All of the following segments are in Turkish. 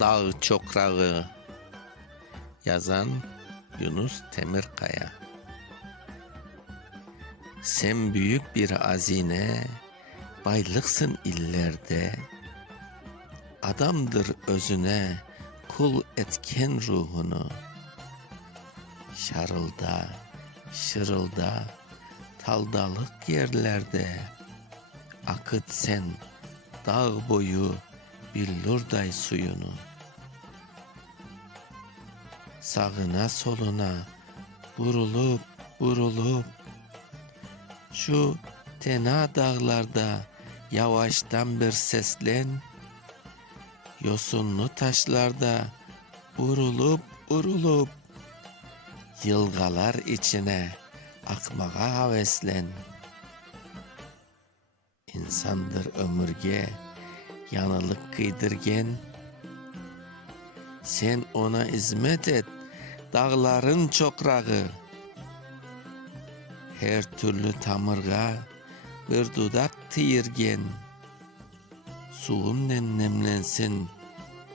Dağ Çokrağı. Yazan Yunus Temirkaya Sen büyük bir hazine Baylıksın illerde. Adamdır özüne Kul etken ruhunu. Şarılda, şırılda Taldalık yerlerde. Akıt sen dağ boyu billurday suyunu. Sağına soluna vurulup vurulup Şu tena dağlarda yavaştan bir seslen Yosunlu taşlarda vurulup vurulup Yılgalar içine akmağa haveslen İnsandır ömürge yanılık kıydırgen Sen ona hizmet et dağların çokrağı Her türlü tamırga bir dudak tiyirgen. Suğum nemlensin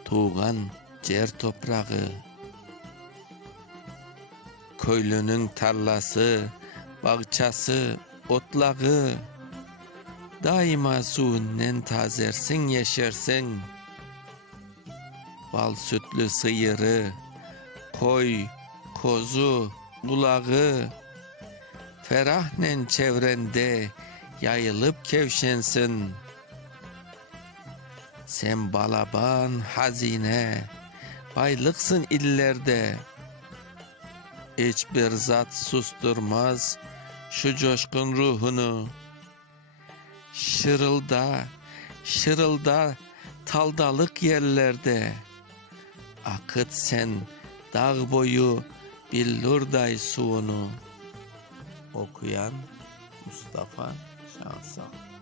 tuğan cer toprağı. Köylünün tarlası, bağçası, otlağı Daima suunnen tazersin yeşersin Bal sütlü sıyırı Koy, kozu, kulağı Ferahnen çevrende Yayılıp kevşensin. Sen balaban hazine Baylıksın illerde. Hiçbir zat susturmaz Şu coşkun ruhunu Şırılda, şırılda taldalık yerlerde. Akıt sen dağ boyu billurday suyunu. Okuyan Mustafa Şansal